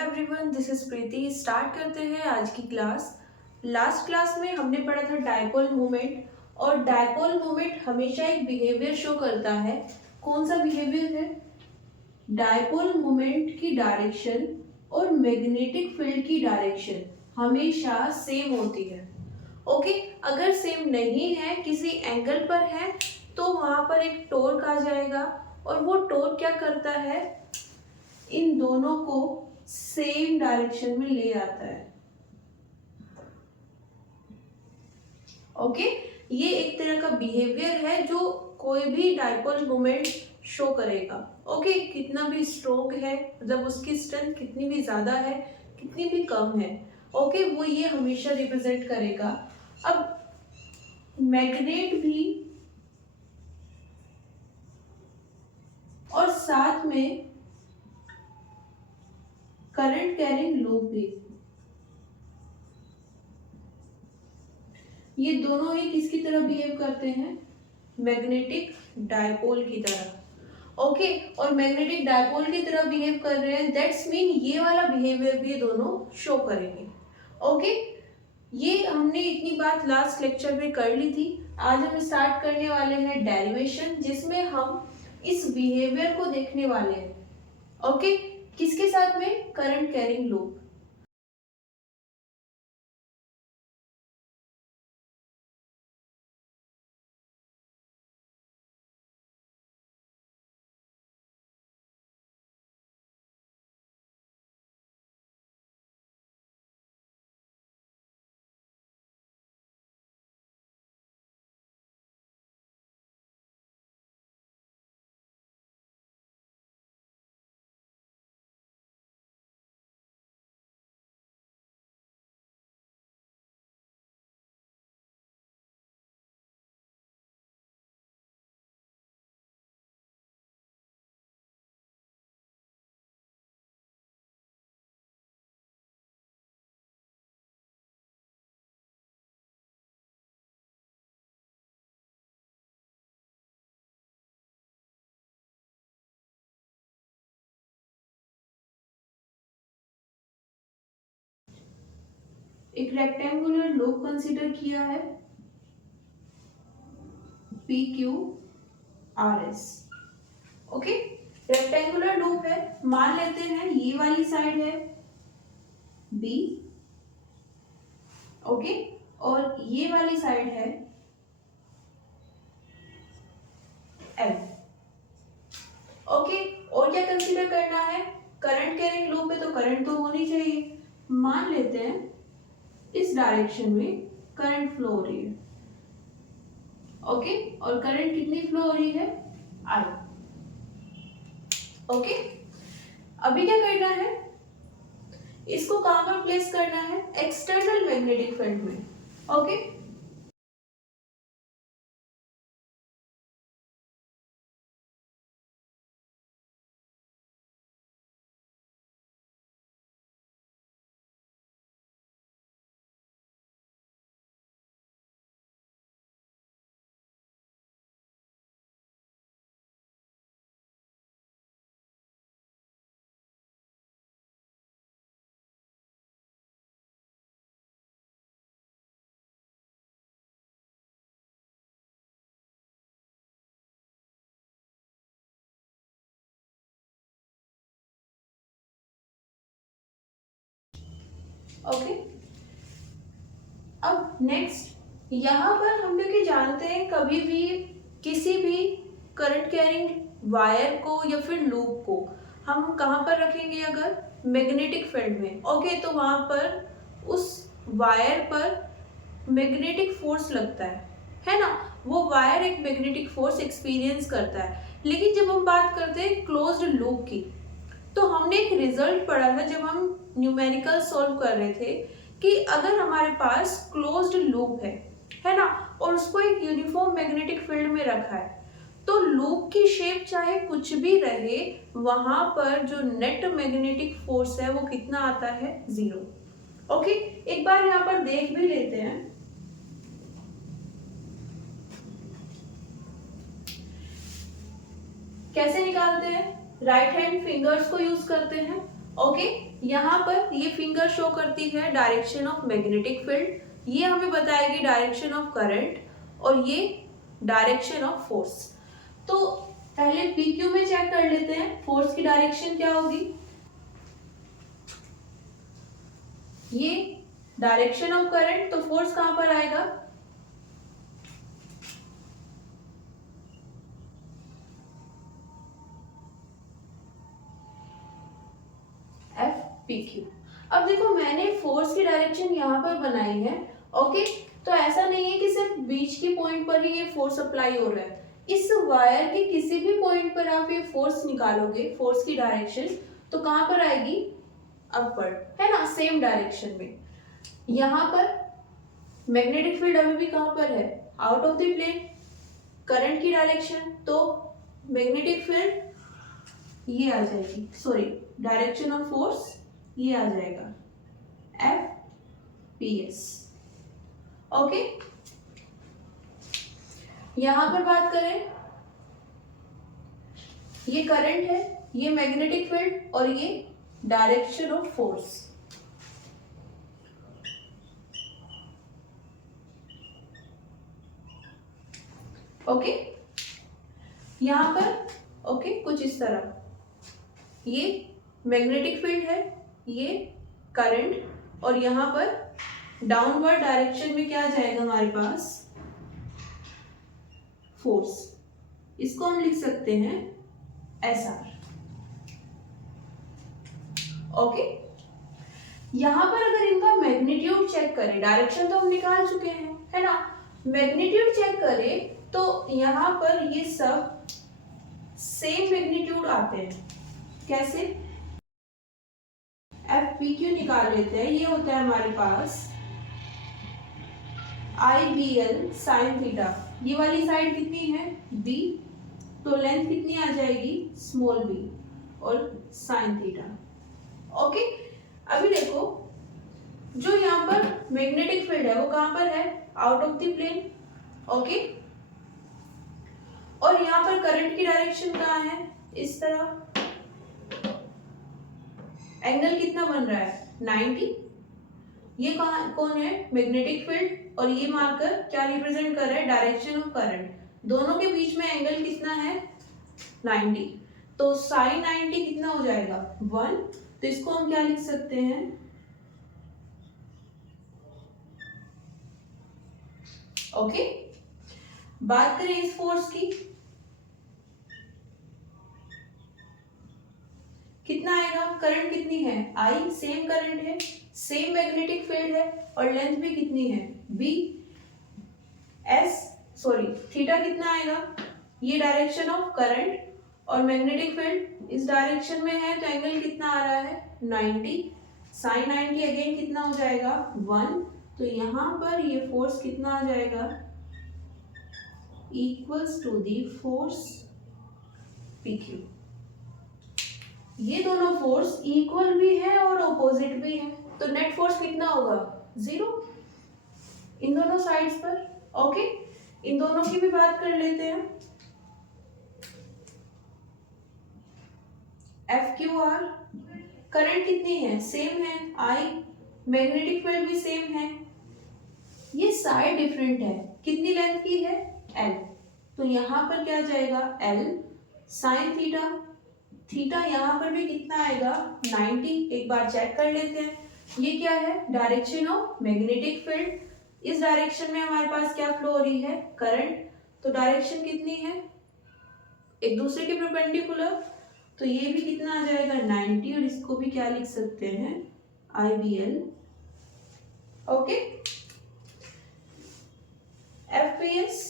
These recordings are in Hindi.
Everyone, this is Preeti. Start करते हैं आज की क्लास। लास्ट क्लास में हमने पढ़ा था डायपोल मोमेंट, और डायपोल मोमेंट हमेशा एक बिहेवियर शो करता है। कौन सा बिहेवियर है? डायपोल मोमेंट की डायरेक्शन और मैग्नेटिक फील्ड की डायरेक्शन हमेशा सेम होती है। ओके, अगर सेम नहीं है, किसी एंगल पर है, तो वहां पर एक टॉर्क आ जाएगा, और वो टॉर्क क्या करता है, इन दोनों को सेम डायरेक्शन में ले आता है। ओके, ये एक तरह का बिहेवियर है जो कोई भी डायपोल मोमेंट शो करेगा। ओके, कितना भी स्ट्रोंग है, मतलब उसकी स्ट्रेंथ कितनी भी ज्यादा है, कितनी भी कम है, ओके, वो ये हमेशा रिप्रेजेंट करेगा। अब मैग्नेट भी और साथ में करंट कैरिंग लूप भी, ये दोनों ही किसकी तरह बिहेव करते हैं? मैग्नेटिक डायपोल की तरह। ओके, और मैग्नेटिक डायपोल की तरह बिहेव कर रहे हैं, दैट्स मीन ये वाला बिहेवियर भी दोनों शो करेंगे। ओके, ये हमने इतनी बात लास्ट लेक्चर में कर ली थी। आज हम स्टार्ट करने वाले हैं डेरिवेशन, जिसमें हम इस बिहेवियर को देखने वाले हैं। ओके, किसके साथ में? Current carrying loop. एक रेक्टेंगुलर लूप कंसीडर किया है, PQRS। ओके, रेक्टेंगुलर लूप है, मान लेते हैं ये वाली साइड है B, ओके, और ये वाली साइड है L। ओके, और क्या कंसीडर करना है? करंट कैरिंग लूप है तो करंट तो होनी चाहिए। मान लेते हैं इस डायरेक्शन में करंट फ्लो हो रही है। ओके, और करंट कितनी फ्लो हो रही है? I। ओके, अभी क्या करना है? इसको कहां पर प्लेस करना है? एक्सटर्नल मैग्नेटिक फील्ड में। ओके, ओके, अब नेक्स्ट यहां पर हम लोग जानते हैं, कभी भी किसी भी करंट कैरिंग वायर को या फिर लूप को हम कहां पर रखेंगे? अगर मैग्नेटिक फील्ड में, ओके, तो वहां पर उस वायर पर मैग्नेटिक फोर्स लगता है ना? वो वायर एक मैग्नेटिक फोर्स एक्सपीरियंस करता है। लेकिन जब हम बात करते हैं क्लोज्ड लूप की, तो हमने एक रिजल्ट पढ़ा था जब हम न्यूमेरिकल सॉल्व कर रहे थे, कि अगर हमारे पास क्लोज्ड लूप है ना, और उसको एक यूनिफॉर्म मैग्नेटिक फील्ड में रखा है, तो लूप की शेप चाहे कुछ भी रहे, वहां पर जो नेट मैग्नेटिक फोर्स है वो कितना आता है? 0। ओके, एक बार यहाँ पर देख भी लेते हैं। कैसे निकालते हैं? राइट हैंड फिंगर्स को यूज करते हैं, ओके, यहाँ पर ये फिंगर शो करती है डायरेक्शन ऑफ मैग्नेटिक फील्ड, ये हमें बताएगी डायरेक्शन ऑफ करंट, और ये डायरेक्शन ऑफ फोर्स। तो पहले PQ में चेक कर लेते हैं फोर्स की डायरेक्शन क्या होगी। ये डायरेक्शन ऑफ करंट, तो फोर्स कहां पर आएगा, FPQ। अब देखो मैंने फोर्स की डायरेक्शन यहाँ पर बनाई है, ओके, तो ऐसा नहीं है कि सिर्फ बीच के पॉइंट पर ही ये फोर्स अप्लाई हो रहा है। इस वायर के किसी भी पॉइंट पर आप ये फोर्स निकालोगे, फोर्स की डायरेक्शन, तो कहां पर आएगी, अपवर्ड, है ना, सेम डायरेक्शन में। यहाँ पर मैग्नेटिक फील्ड अभी भी कहां पर है, out of the plane. Current की डायरेक्शन, तो मैग्नेटिक फील्ड ये आ जाएगी, सॉरी, डायरेक्शन ऑफ फोर्स ये आ जाएगा FPS। ओके, यहां पर बात करें, ये करंट है, ये मैग्नेटिक फील्ड, और ये डायरेक्शन ऑफ फोर्स। ओके, यहां पर ओके कुछ इस तरह, ये मैग्नेटिक फील्ड है, ये करंट, और यहां पर डाउनवर्ड डायरेक्शन में क्या आ जाएगा हमारे पास, फोर्स। इसको हम लिख सकते हैं SR। ओके, यहां पर अगर इनका मैग्नीट्यूड चेक करें, डायरेक्शन तो हम निकाल चुके हैं, है ना, मैग्नीट्यूड चेक करें तो यहां पर ये सब सेम मैग्नीट्यूड आते हैं। कैसे, FPQ निकाल लेते हैं, ये होता है हमारे पास IBL साइन थीटा। ये वाली साइड कितनी है, B, तो लेंथ कितनी आ जाएगी, स्मॉल b, और साइन थीटा। ओके, अभी देखो जो यहाँ पर मैग्नेटिक फील्ड है वो कहां पर है, out of the plane. Okay, और यहाँ पर करंट की डायरेक्शन कहाँ है, इस तरह। एंगल कितना बन रहा है, 90। ये कौन है, मैग्नेटिक फील्ड, और ये मार्कर क्या रिप्रेजेंट कर रहा है, डायरेक्शन ऑफ करंट। दोनों के बीच में एंगल कितना है, 90। तो साइन 90 कितना हो जाएगा, 1। तो इसको हम क्या लिख सकते हैं, ओके। बात करें इस फोर्स की, कितना आएगा, करंट कितनी है, I, सेम करंट है, सेम मैग्नेटिक फील्ड है, और लेंथ भी कितनी है, B, S, सॉरी, थीटा कितना आएगा, ये डायरेक्शन ऑफ करंट, और मैग्नेटिक फील्ड इस डायरेक्शन में है, तो एंगल कितना आ रहा है, 90। साइन 90 अगेन कितना हो जाएगा, 1। तो यहाँ पर ये फोर्स कितना आ जाएगा, equals to the force PQ। ये दोनों फोर्स इक्वल भी है और ऑपोजिट भी है, तो नेट फोर्स कितना होगा, 0 इन दोनों साइड्स पर। ओके, इन दोनों की भी बात कर लेते हैं। FQR, करंट कितनी है, सेम है, I, मैग्नेटिक फील्ड भी सेम है, ये साइड डिफरेंट है, कितनी लेंथ की है, L। तो यहाँ पर क्या जाएगा, L साइन थीटा, थीटा यहाँ पर भी कितना आएगा, 90। एक बार चेक कर लेते हैं, ये क्या है, डायरेक्शन ऑफ मैग्नेटिक फील्ड। इस डायरेक्शन में हमारे पास क्या फ्लो हो रही है, करंट। तो डायरेक्शन कितनी है, एक दूसरे के परपेंडिकुलर, तो ये भी कितना आ जाएगा, 90। और इसको भी क्या लिख सकते हैं, IBL। Okay, FPS,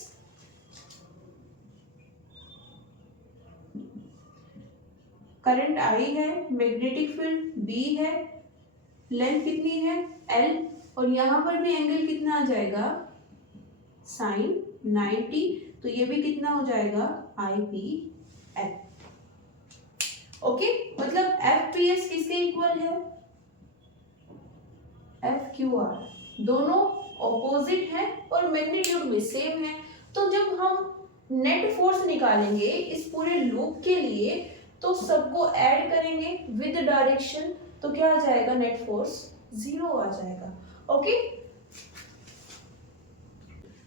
current I है, मैग्नेटिक फील्ड B है, लेंथ कितनी है, L, और यहां पर भी एंगल कितना आ जाएगा, साइन 90। तो ये भी कितना हो जाएगा, IPL। ओके, मतलब FPS किसके इक्वल है, FQR। दोनों ऑपोजिट है और मैग्नीट्यूड भी सेम है। तो जब हम नेट फोर्स निकालेंगे इस पूरे लूप के लिए, तो सबको ऐड करेंगे विद डायरेक्शन, तो क्या आ जाएगा, नेट फोर्स 0 आ जाएगा। ओके,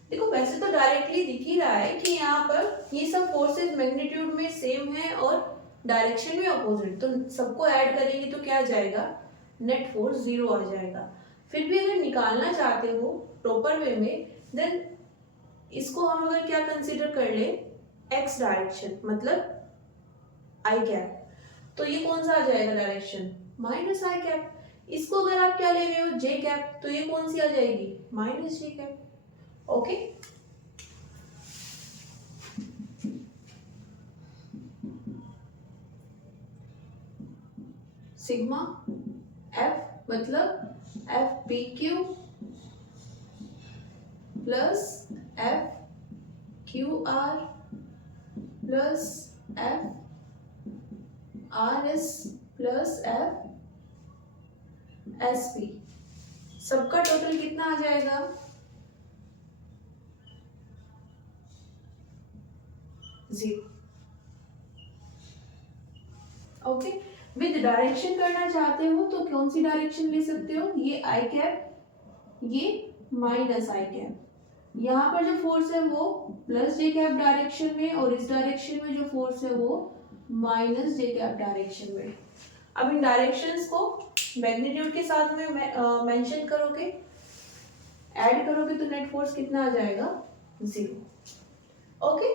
देखो वैसे तो डायरेक्टली दिख ही रहा है कि यहाँ पर ये सब फोर्सेस मैग्नीट्यूड में सेम है और डायरेक्शन में अपोजिट, तो सबको ऐड करेंगे तो क्या आ जाएगा, नेट फोर्स 0 आ जाएगा। फिर भी अगर निकालना चाहते हो प्रॉपर वे में, देन इसको हम अगर क्या कंसीडर कर ले, एक्स डायरेक्शन, मतलब आई कैप, तो ये कौन सा आ जाएगा डायरेक्शन, माइनस आई कैप। इसको अगर आप क्या ले रहे हो, जे कैप, तो ये कौन सी आ जाएगी, माइनस जे कैप। ओके, सिग्मा एफ मतलब F P Q plus F Q R plus F R S plus F S P, सबका टोटल कितना आ जाएगा, जीरो। ओके, विद डायरेक्शन करना चाहते हो तो कौन सी डायरेक्शन ले सकते हो, ये आई कैप, ये माइनस आई कैप, यहाँ पर जो फोर्स है वो प्लस जे कैप डायरेक्शन में, और इस डायरेक्शन में जो फोर्स है वो माइनस जे कैप डायरेक्शन में। अब इन डायरेक्शंस को मैग्नीट्यूड के साथ में मेंशन करोगे, ऐड करोगे तो नेट फोर्स कितना आ जाएगा, 0। ओके,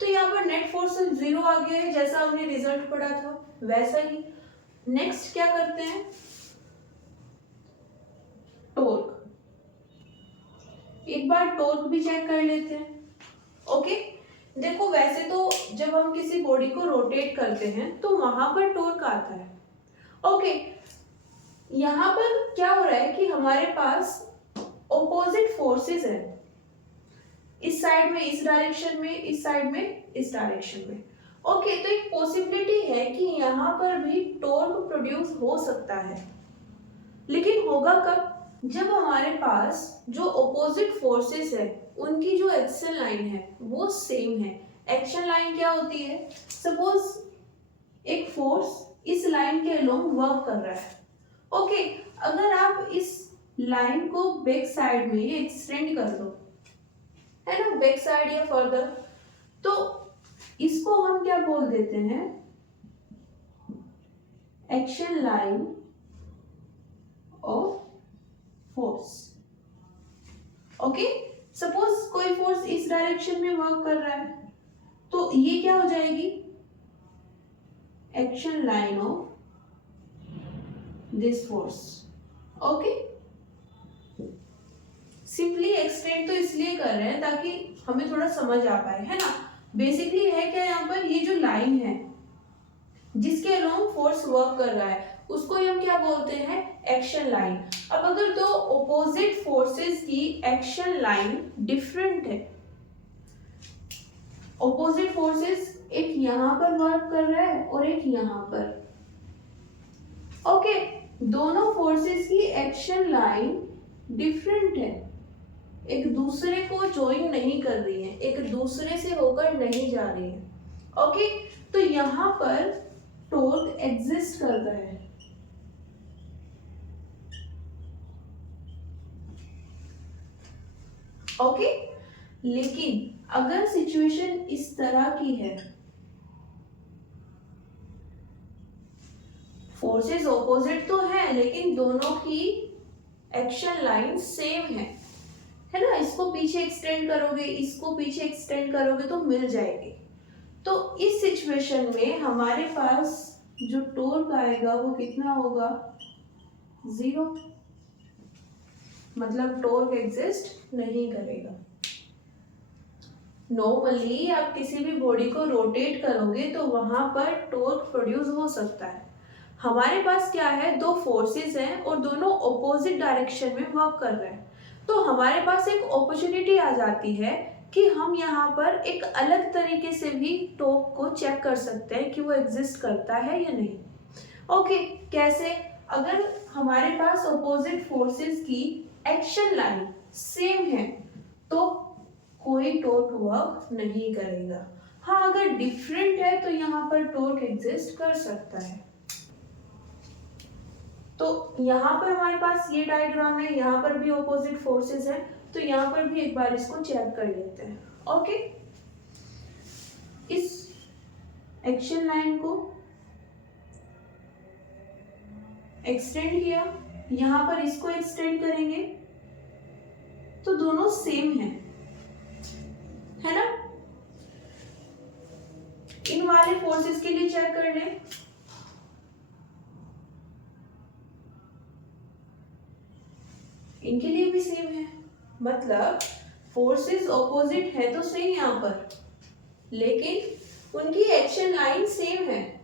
तो यहाँ पर नेट फोर्स 0 आ गया है, जैसा हमने रिजल्ट पढ़ा था वैसा ही। नेक्स्ट क्या करते हैं, टॉर्क, एक बार टॉर्क भी चेक कर लेते हैं। ओके, देखो वैसे तो जब हम किसी बॉडी को रोटेट करते हैं तो वहां पर टॉर्क आता है। ओके, यहाँ पर क्या हो रहा है कि हमारे पास ऑपोजिट फोर्सेस है, इस साइड में इस डायरेक्शन में, इस साइड में इस डायरेक्शन में। ओके, तो एक पॉसिबिलिटी है कि यहाँ पर भी टॉर्क प्रोड्यूस हो सकता है, लेकिन होगा कब, जब हमारे पास जो ऑपोजिट फोर्सेस है उनकी जो एक्शन लाइन है वो सेम है। एक्शन लाइन क्या होती है, सपोज एक फोर्स इस लाइन के अलोंग वर्क कर रहा है। ओके, अगर आप इस लाइन को बैक साइड में एक्सटेंड कर दो, है ना, बैक साइड या फर्दर, तो इसको हम क्या बोल देते हैं, action line of force. Okay, suppose कोई फोर्स इस डायरेक्शन में वर्क कर रहा है तो ये क्या हो जाएगी, action line of this force. Okay, simply extend तो इसलिए कर रहे हैं ताकि हमें थोड़ा समझ आ पाए, है ना। बेसिकली है क्या, यहाँ पर ये जो लाइन है जिसके अलोंग फोर्स वर्क कर रहा है उसको हम क्या बोलते हैं, एक्शन लाइन। अब अगर दो ऑपोजिट फोर्सेस की एक्शन लाइन डिफरेंट है, ऑपोजिट फोर्सेस एक यहां पर वर्क कर रहा है और एक यहां पर, ओके, दोनों फोर्सेस की एक्शन लाइन डिफरेंट है, एक दूसरे को ज्वाइन नहीं कर रही है, एक दूसरे से होकर नहीं जा रही है। ओके, तो यहां पर टॉर्क एग्जिस्ट करता है। ओके, लेकिन अगर सिचुएशन इस तरह की है, फोर्सेस ऑपोजिट तो है लेकिन दोनों की एक्शन लाइन सेम है ना, इसको पीछे एक्सटेंड करोगे, इसको पीछे एक्सटेंड करोगे तो मिल जाएगी। तो इस सिचुएशन में हमारे पास जो टॉर्क आएगा वो कितना होगा, 0, मतलब टॉर्क एग्जिस्ट नहीं करेगा। नॉर्मली आप किसी भी बॉडी को रोटेट करोगे तो वहां पर टॉर्क प्रोड्यूस हो सकता है। हमारे पास क्या है, दो फोर्सेस हैं और दोनों ऑपोजिट डायरेक्शन में वर्क कर रहे हैं, तो हमारे पास एक अपॉर्चुनिटी आ जाती है कि हम यहाँ पर एक अलग तरीके से भी टॉर्क को चेक कर सकते हैं कि वो एग्जिस्ट करता है या नहीं। ओके, कैसे, अगर हमारे पास ऑपोजिट फोर्सेस की एक्शन लाइन सेम है तो कोई टॉर्क वर्क नहीं करेगा। हाँ, अगर डिफरेंट है तो यहाँ पर टॉर्क एग्जिस्ट कर सकता है। तो यहाँ पर हमारे पास ये डायग्राम है, यहाँ पर भी ऑपोजिट फोर्सेस है, तो यहाँ पर भी एक बार इसको चेक कर लेते हैं। ओके, इस एक्शन लाइन को एक्सटेंड किया, यहाँ पर इसको एक्सटेंड करेंगे तो दोनों सेम है ना। इन वाले फोर्सेस के लिए चेक कर लें। इनके लिए भी सेम है, मतलब फोर्सेस ऑपोजिट है तो सही यहाँ पर, लेकिन उनकी एक्शन लाइन सेम है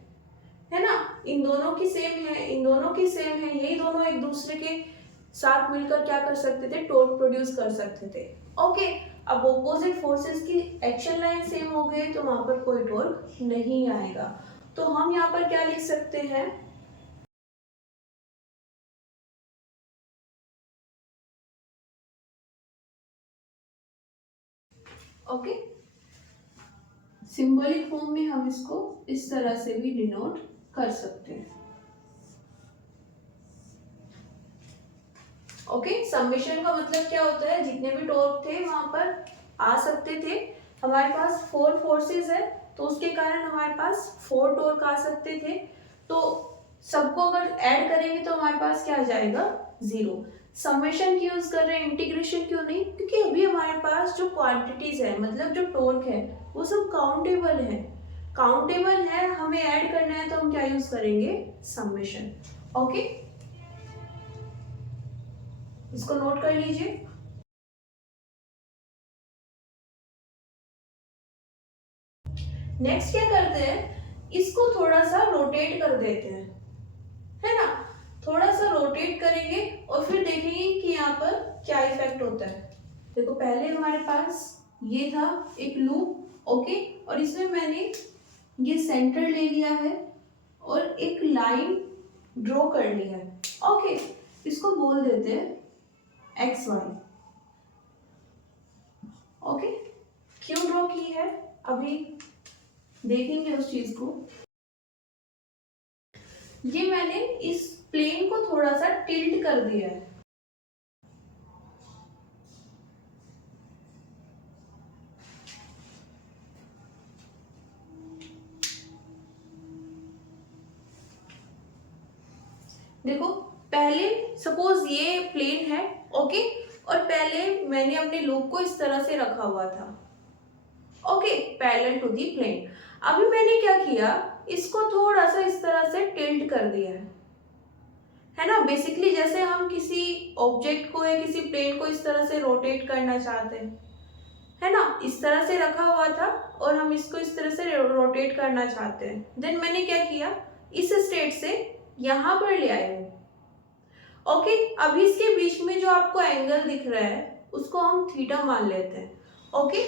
ना। इन दोनों की सेम है, इन दोनों की सेम है, यही दोनों एक दूसरे के साथ मिलकर क्या कर सकते थे, टॉर्क प्रोड्यूस कर सकते थे। ओके, अब ऑपोजिट फोर्सेस की एक्शन लाइन सेम हो गई तो वहां पर कोई टॉर्क नहीं आएगा। तो हम यहाँ पर क्या लिख सकते हैं, ओके, सिंबॉलिक फॉर्म में हम इसको इस तरह से भी डिनोट कर सकते हैं। ओके, समेशन का मतलब क्या होता है, जितने भी टॉर्क थे वहां पर आ सकते थे। हमारे पास 4 फोर्सेस है तो उसके कारण हमारे पास 4 टॉर्क आ सकते थे। तो सबको अगर ऐड करेंगे तो हमारे पास क्या आ जाएगा, 0। समेशन क्यों यूज कर रहे हैं, इंटीग्रेशन क्यों नहीं, क्योंकि अभी हमारे पास जो क्वांटिटीज है, मतलब जो टॉर्क है वो सब काउंटेबल है, हमें ऐड करना है तो हम क्या यूज करेंगे, समेशन। ओके, इसको नोट कर लीजिए। नेक्स्ट क्या करते हैं, इसको थोड़ा सा रोटेट कर देते हैं, है ना। थोड़ा सा रोटेट करेंगे और फिर देखेंगे कि यहाँ पर क्या इफेक्ट होता है। देखो, पहले हमारे पास ये था एक लूप, ओके, और इसमें मैंने ये सेंटर ले लिया है और एक लाइन ड्रॉ कर लिया है। ओके, इसको बोल देते हैं एक्स वाई। ओके, क्यों ड्रॉ की है अभी देखेंगे उस चीज को। ये मैंने इस प्लेन को थोड़ा सा टिल्ट कर दिया है, देखो। पहले सपोज ये प्लेन है, ओके, और पहले मैंने अपने लूप को इस तरह से रखा हुआ था, okay, parallel to the plane. अभी मैंने क्या किया, इसको थोड़ा सा इस तरह से टिल्ट कर दिया है ना। बेसिकली जैसे हम किसी ऑब्जेक्ट को या किसी प्लेन को इस तरह से रोटेट करना चाहते हैं, है ना। इस तरह से रखा हुआ था और हम इसको इस तरह से रोटेट करना चाहते हैं। देन मैंने क्या किया, इस स्टेट से यहाँ पर ले आए हूँ, ओके। अभी इसके बीच में जो आपको एंगल दिख रहा है उसको हम थीटा मान लेते हैं, ओके।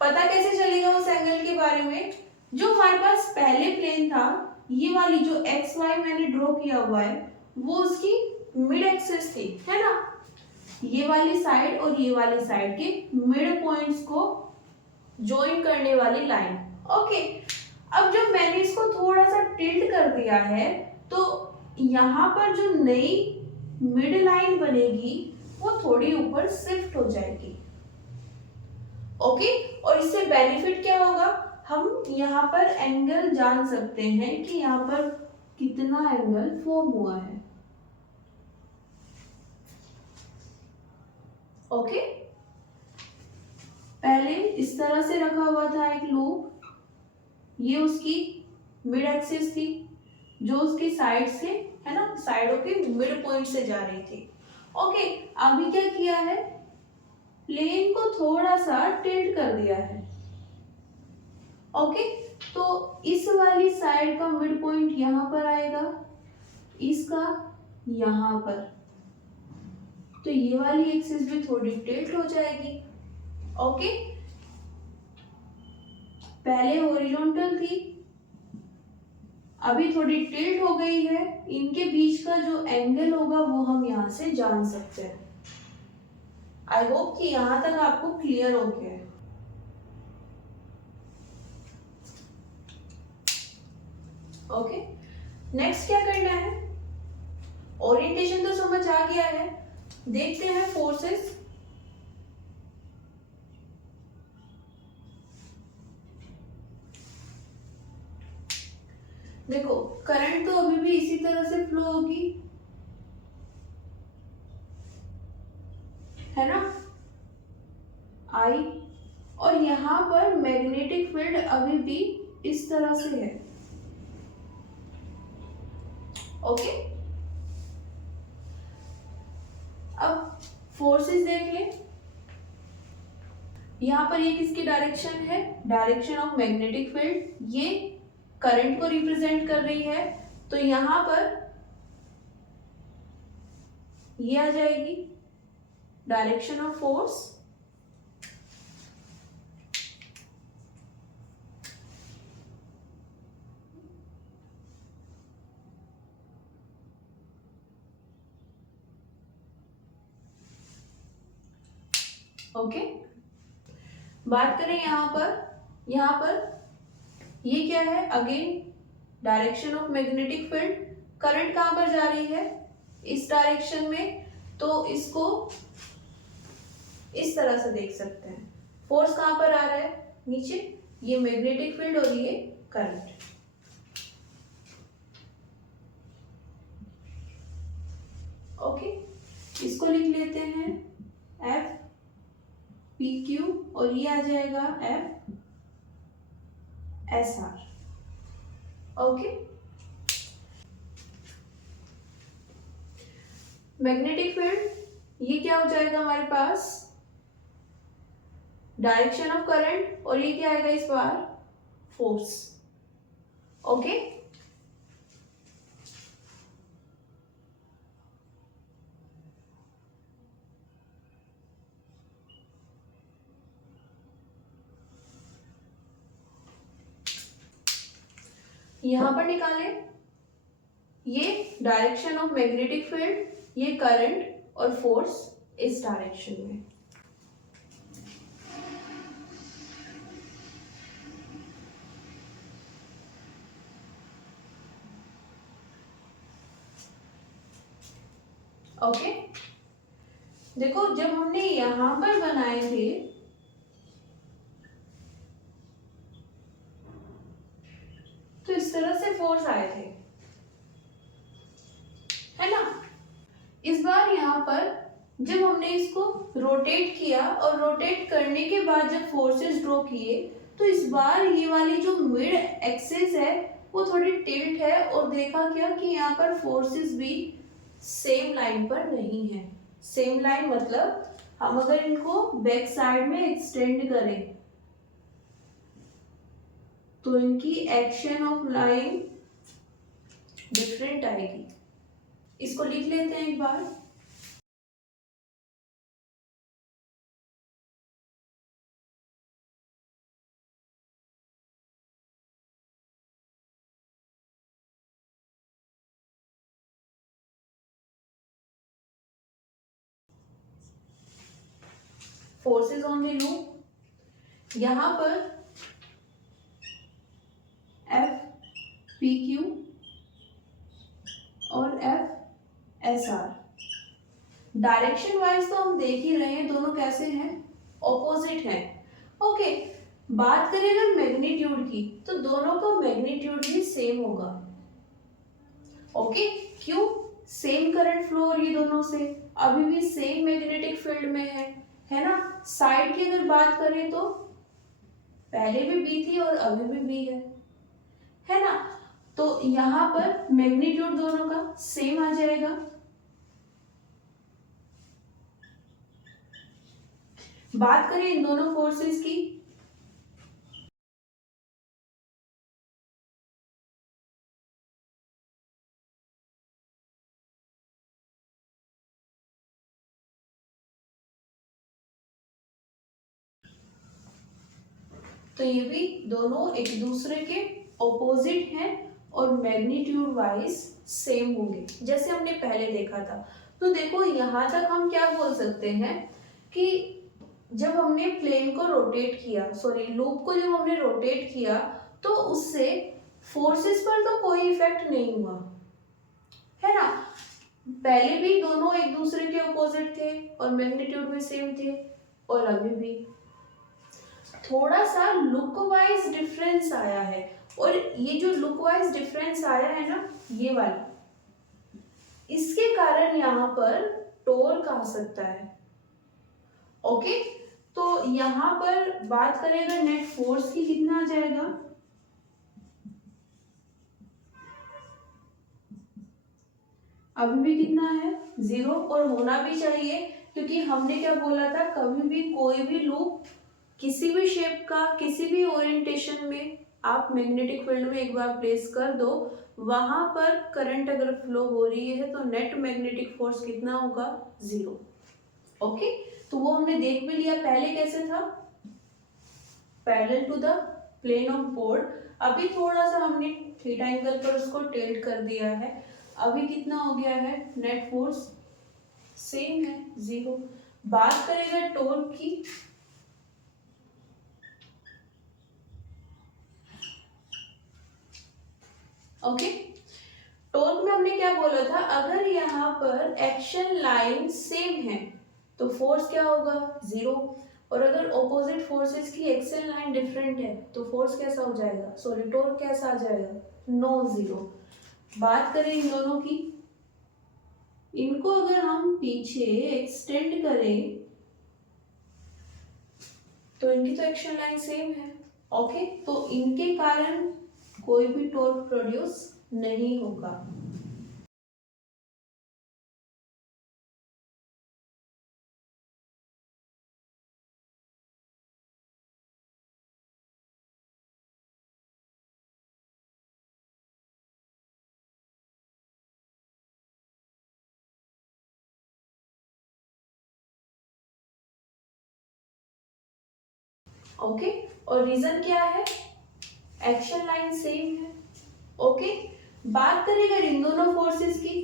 पता कैसे चलेगा उस एंगल के बारे में, जो हमारे पास पहले प्लेन था, ये वाली जो एक्स वाई मैंने ड्रॉ किया हुआ है वो उसकी मिड एक्सिस थी, है ना। ये वाली साइड और ये वाली साइड के मिड पॉइंट्स को ज्वाइन करने वाली लाइन, ओके। अब जब मैंने इसको थोड़ा सा टिल्ट कर दिया है तो यहाँ पर जो नई मिड लाइन बनेगी वो थोड़ी ऊपर शिफ्ट हो जाएगी, ओके। और इससे बेनिफिट क्या होगा, हम यहाँ पर एंगल जान सकते हैं कि यहाँ पर कितना एंगल फॉर्म हुआ है, ओके। पहले इस तरह से रखा हुआ था एक लूप, ये उसकी मिड एक्सिस थी जो उसकी साइड से, है ना, साइडों के मिड पॉइंट से जा रही थी, ओके। अभी क्या किया है, प्लेन को थोड़ा सा टिल्ट कर दिया है, ओके। तो इस वाली साइड का मिड पॉइंट यहाँ पर आएगा, इसका यहाँ पर, तो ये वाली एक्सिस भी थोड़ी टिल्ट हो जाएगी, ओके। पहले हॉरिजॉन्टल थी, अभी थोड़ी टिल्ट हो गई है। इनके बीच का जो एंगल होगा वो हम यहाँ से जान सकते हैं। आई होप कि यहाँ तक आपको क्लियर हो गया है। ओके, नेक्स्ट क्या करना है? ओरिएंटेशन तो समझ आ गया है, देखते हैं फोर्सेस। देखो करंट तो अभी भी इसी तरह से फ्लो होगी, है ना, आई, और यहाँ पर मैग्नेटिक फील्ड अभी भी इस तरह से है। ओके, अब फोर्सेस देख ले, यहाँ पर ये किसकी डायरेक्शन है? डायरेक्शन ऑफ मैग्नेटिक फील्ड, ये करंट को रिप्रेजेंट कर रही है, तो यहाँ पर ये आ जाएगी डायरेक्शन ऑफ फोर्स। ओके, बात करें यहाँ पर ये क्या है? Again direction of magnetic field, current कहां पर जा रही है? इस डायरेक्शन में, तो इसको इस तरह से देख सकते हैं। फोर्स कहां पर आ रहा है? नीचे, ये मैग्नेटिक फील्ड और ये करंट। ओके, इसको लिख लेते हैं एफ पी क्यू, और ये आ जाएगा F S R. Okay, magnetic field ये क्या हो जाएगा हमारे पास? डायरेक्शन ऑफ करंट, और ये क्या आएगा इस बार? फोर्स। ओके, यहां पर निकाले, ये डायरेक्शन ऑफ मैग्नेटिक फील्ड, ये करंट और फोर्स इस डायरेक्शन में। ओके, देखो जब हमने यहां पर बनाए थे तो इस तरह से फोर्स आए थे, है ना। इस बार यहाँ पर जब हमने इसको रोटेट किया, और रोटेट करने के बाद जब फोर्सेस ड्रॉ किए, तो इस बार ये वाली जो मिड एक्सिस है वो थोड़ी टिल्ट है, और देखा क्या कि यहाँ पर फोर्सेस भी सेम लाइन पर नहीं है। सेम लाइन मतलब हम अगर इनको बैक साइड में एक्सटेंड करें तो इनकी एक्शन ऑफ लाइन डिफरेंट आएगी। इसको लिख लेते हैं एक बार। फोर्सेस ऑन द लूप, यहां पर एफ पी क्यू और F S R. Direction wise तो हम देख ही रहे हैं दोनों कैसे हैं, ऑपोजिट हैं। ओके, बात करें अगर मैग्नीट्यूड की, तो दोनों का मैग्नीट्यूड भी सेम होगा। ओके, क्यों? सेम करंट फ्लो हो रही है दोनों से, अभी भी सेम मैग्नेटिक फील्ड में है ना। साइड की अगर बात करें तो पहले भी बी थी और अभी भी बी है ना। तो यहां पर मैग्नीट्यूड दोनों का सेम आ जाएगा। बात करें इन दोनों फोर्सेस की, तो ये भी दोनों एक दूसरे के ऑपोजिट हैं और मैग्नीट्यूड वाइज सेम होंगे, जैसे हमने पहले देखा था। तो देखो यहां तक हम क्या बोल सकते हैं कि जब हमने प्लेन को रोटेट किया, सॉरी लूप को जब हमने रोटेट किया, तो उससे फोर्सेस पर तो कोई इफेक्ट नहीं हुआ, है ना। पहले भी दोनों एक दूसरे के अपोजिट थे और मैग्नीट्यूड में सेम थे, और अभी भी थोड़ा सा लुक वाइज डिफरेंस आया है। और ये जो लुक वाइज डिफरेंस आया है ना, ये वाला, इसके कारण यहाँ पर टॉर्क आ सकता है। ओके, तो यहाँ पर बात करें अगर नेट फोर्स की, कितना आ जाएगा, अभी भी कितना है, 0, और होना भी चाहिए, क्योंकि हमने क्या बोला था, कभी भी कोई भी लूप किसी भी शेप का किसी भी ओरिएंटेशन में आप मैग्नेटिक फील्ड में एक बार प्लेस कर दो, वहां पर करंट अगर फ्लो हो रही है तो नेट मैग्नेटिक फोर्स कितना होगा, 0। ओके, तो वो हमने देख भी लिया, पहले कैसे था, parallel to the plane of board. अभी थोड़ा सा हमने थीटा एंगल पर उसको टिल्ट कर दिया है, अभी कितना हो गया है, नेट फोर्स सेम है, 0। बात करेंगे टॉर्क की, ओके, टॉर्क में हमने क्या बोला था, अगर यहाँ पर एक्शन लाइन सेम है तो फोर्स क्या होगा, 0, और अगर ऑपोजिट फोर्सेस की एक्शन लाइन डिफरेंट है तो फोर्स कैसा हो जाएगा, सॉरी टॉर्क कैसा आ जाएगा, नो 0। बात करें इन दोनों की, इनको अगर हम पीछे एक्सटेंड करें तो इनकी तो एक्शन लाइन सेम है। ओके, तो इनके कारण कोई भी टॉर्क प्रोड्यूस नहीं होगा। ओके, और रीजन क्या है, एक्शन लाइन सेम है। ओके, बात करेंगे इन दोनों फोर्सेस की,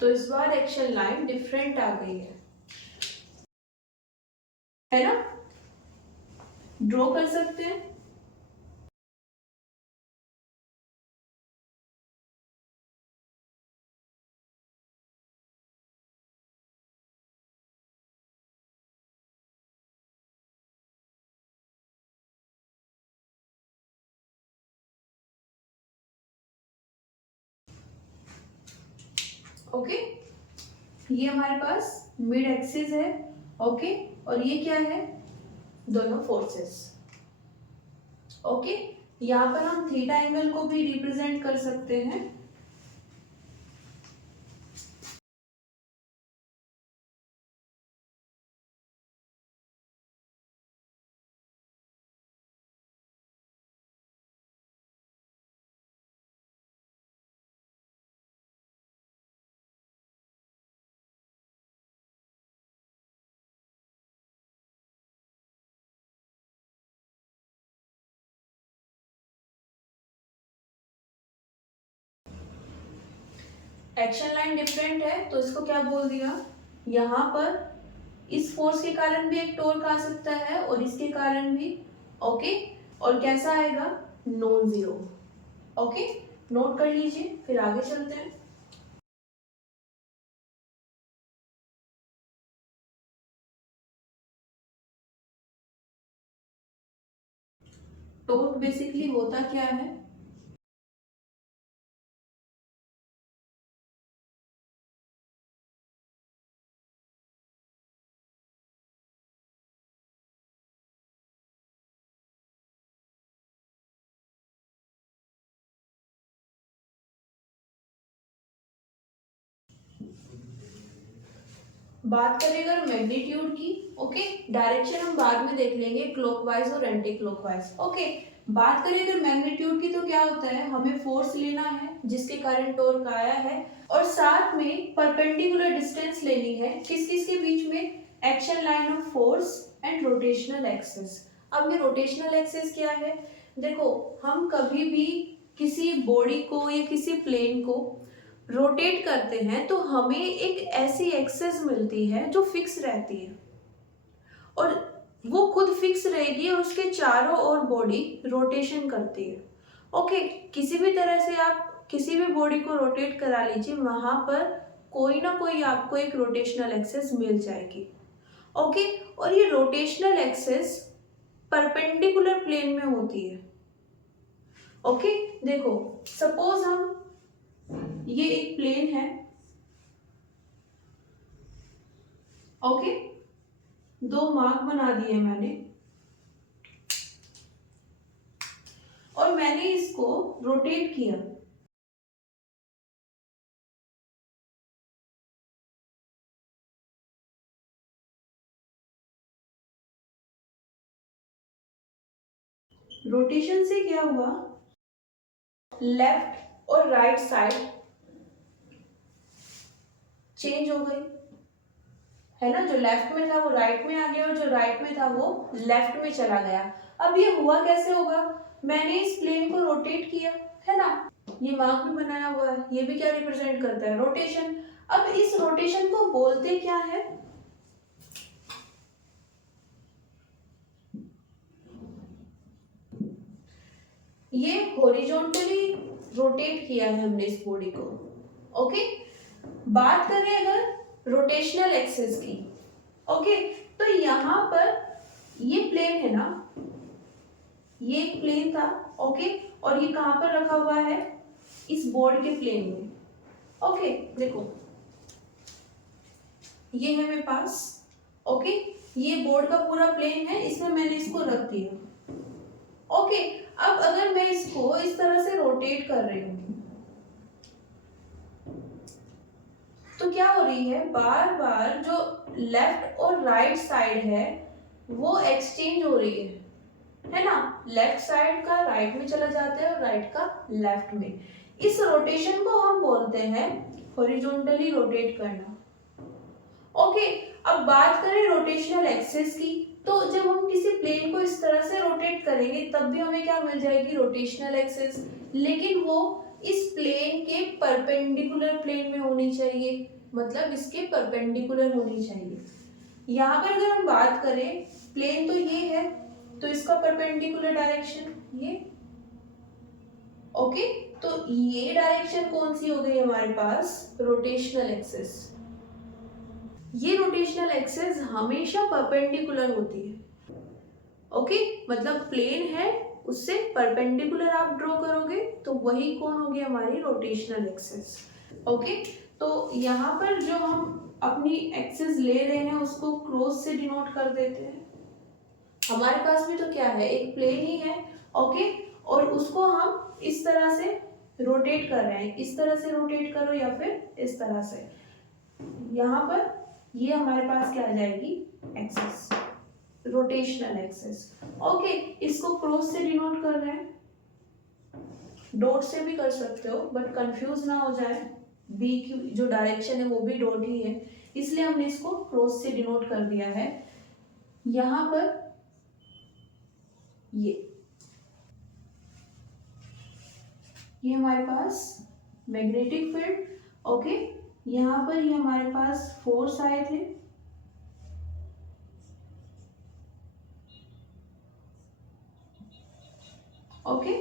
तो इस बार एक्शन लाइन डिफरेंट आ गई है ना, ड्रॉ कर सकते हैं। ओके, ये हमारे पास मिड एक्सिस है। ओके, और ये क्या है, दोनों फोर्सेस। ओके, यहाँ पर हम थीटा एंगल को भी रिप्रेजेंट कर सकते हैं। एक्शन लाइन डिफरेंट है तो इसको क्या बोल दिया, यहाँ पर इस फोर्स के कारण भी एक टॉर्क आ सकता है और इसके कारण भी। ओके, और कैसा आएगा, नॉन जीरो। ओके, नोट कर लीजिए, फिर आगे चलते हैं। टॉर्क बेसिकली होता क्या है, बात करें अगर मैग्नीट्यूड की, ओके, डायरेक्शन हम बाद में देख लेंगे, क्लॉकवाइज और एंटी क्लॉकवाइज। ओके, बात करें अगर मैग्नीट्यूड की तो क्या होता है, हमें फोर्स लेना है जिसके कारण टॉर्क आया है, और साथ में परपेंडिकुलर डिस्टेंस लेनी है किस किस के बीच में, action line of force and rotational axis. अब ये रोटेशनल एक्सिस क्या है, देखो हम कभी भी किसी बॉडी को या किसी प्लेन को रोटेट करते हैं तो हमें एक ऐसी एक्सेस मिलती है जो फिक्स रहती है, और वो खुद फिक्स रहेगी और उसके चारों ओर बॉडी रोटेशन करती है। ओके, किसी भी तरह से आप किसी भी बॉडी को रोटेट करा लीजिए, वहां पर कोई ना कोई आपको एक रोटेशनल एक्सेस मिल जाएगी। ओके, और ये रोटेशनल एक्सेस परपेंडिकुलर प्लेन में होती है। ओके, देखो सपोज हम ये एक प्लेन है। ओके, दो मार्क बना दिए मैंने और मैंने इसको रोटेट किया। रोटेशन से क्या हुआ, लेफ्ट और राइट साइड चेंज हो गई, है ना। जो लेफ्ट में था वो राइट में आ गया और जो राइट में था वो लेफ्ट में चला गया। अब ये हुआ कैसे होगा, मैंने इस प्लेन को रोटेट किया, है ना। ये मार्क भी बनाया हुआ है, ये भी क्या रिप्रेजेंट करता है, रोटेशन। अब इस रोटेशन को बोलते क्या है, ये हॉरिजॉन्टली रोटेट किया है हमने इस बॉडी को। ओके, बात करें अगर रोटेशनल एक्सिस की, ओके, तो यहां पर ये प्लेन है ना, ये एक प्लेन था, ओके, और ये कहां पर रखा हुआ है, इस बोर्ड के प्लेन में। ओके, देखो ये है मेरे पास, ओके, ये बोर्ड का पूरा प्लेन है, इसमें मैंने इसको रख दिया। ओके, अब अगर मैं इसको इस तरह से रोटेट कर रही हूं तो क्या हो रही है, बार बार जो लेफ्ट और राइट साइड है वो एक्सचेंज हो रही है ना। लेफ्ट साइड का राइट में चला जाता है और राइट का लेफ्ट में। इस रोटेशन को हम बोलते हैं हॉरिजॉन्टली रोटेट करना। ओके, अब बात करें रोटेशनल एक्सिस की, तो जब हम किसी प्लेन को इस तरह से रोटेट करेंगे तब भी हमें क्या मिल जाएगी, रोटेशनल एक्सिस, लेकिन वो इस प्लेन के परपेंडिकुलर प्लेन में होनी चाहिए, मतलब इसके परपेंडिकुलर होनी चाहिए। यहाँ पर अगर हम बात करें, प्लेन तो ये है तो इसका परपेंडिकुलर डायरेक्शन ये। ओके, तो ये डायरेक्शन कौन सी हो गई हमारे पास, रोटेशनल एक्सिस। ये रोटेशनल एक्सिस हमेशा परपेंडिकुलर होती है। ओके, मतलब प्लेन है उससे परपेंडिकुलर आप ड्रॉ करोगे तो वही कौन होगी, हमारी रोटेशनल एक्सिस। ओके, तो यहाँ पर जो हम अपनी एक्सिस ले रहे हैं उसको क्रॉस से डिनोट कर देते हैं। हमारे पास भी तो क्या है, एक प्लेन ही है, ओके, और उसको हम इस तरह से रोटेट कर रहे हैं, इस तरह से रोटेट करो या फिर इस तरह से। यहाँ पर ये हमारे पास क्या आ जाएगी, एक्सिस, रोटेशनल एक्सिस। ओके, इसको क्रॉस से डिनोट कर रहे हैं, डॉट से भी कर सकते हो बट कंफ्यूज ना हो जाए, बी की जो डायरेक्शन है वो भी डॉट ही है, इसलिए हमने इसको क्रॉस से डिनोट कर दिया है। यहां पर ये हमारे पास मैग्नेटिक फील्ड, ओके, यहाँ पर ये हमारे पास फोर्स आए थे, ओके,